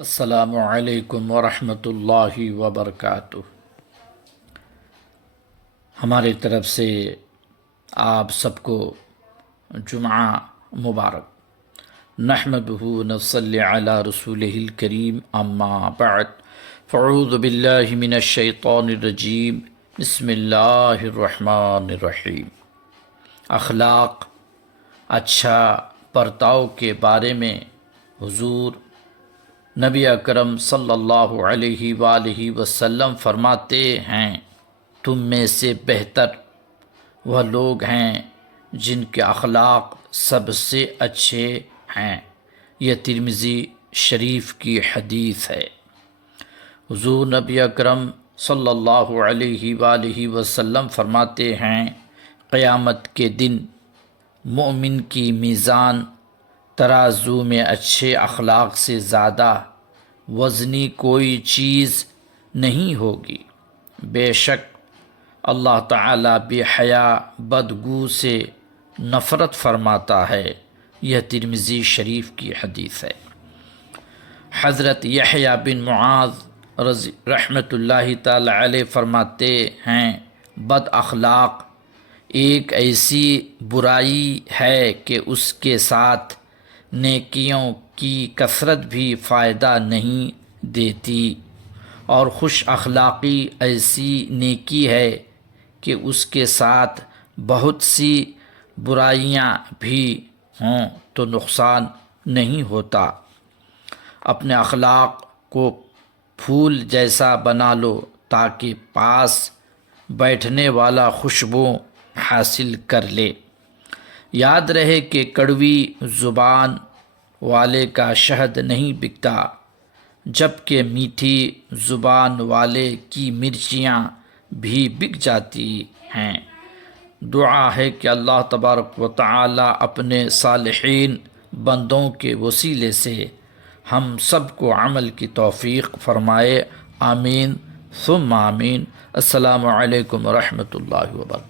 السلام علیکم ورحمۃ اللہ وبرکاتہ۔ ہماری طرف سے آپ سب کو جمعہ مبارک۔ نحمدہ ونصلی علی رسولہ الکریم، اما بعد فاعوذ باللہ من الشیطان الرجیم، بسم اللہ الرحمن الرحیم۔ اخلاق، اچھا برتاؤ کے بارے میں حضور نبی اکرم صلی اللہ علیہ وآلہ وسلم فرماتے ہیں، تم میں سے بہتر وہ لوگ ہیں جن کے اخلاق سب سے اچھے ہیں۔ یہ ترمذی شریف کی حدیث ہے۔ حضور نبی اکرم صلی اللہ علیہ وآلہ وسلم فرماتے ہیں، قیامت کے دن مومن کی میزان ترازو میں اچھے اخلاق سے زیادہ وزنی کوئی چیز نہیں ہوگی۔ بے شک اللہ تعالیٰ بے حیا بدگو سے نفرت فرماتا ہے۔ یہ ترمذی شریف کی حدیث ہے۔ حضرت یحییٰ بن معاذ رحمۃ اللہ تعالی علیہ فرماتے ہیں، بد اخلاق ایک ایسی برائی ہے کہ اس کے ساتھ نیکیوں کی کثرت بھی فائدہ نہیں دیتی، اور خوش اخلاقی ایسی نیکی ہے کہ اس کے ساتھ بہت سی برائیاں بھی ہوں تو نقصان نہیں ہوتا۔ اپنے اخلاق کو پھول جیسا بنا لو تاکہ پاس بیٹھنے والا خوشبو حاصل کر لے۔ یاد رہے کہ کڑوی زبان والے کا شہد نہیں بکتا، جبکہ میٹھی زبان والے کی مرچیاں بھی بک جاتی ہیں۔ دعا ہے کہ اللہ تبارک و تعالی اپنے صالحین بندوں کے وسیلے سے ہم سب کو عمل کی توفیق فرمائے، آمین ثم آمین۔ السلام علیکم ورحمۃ اللہ وبرکاتہ۔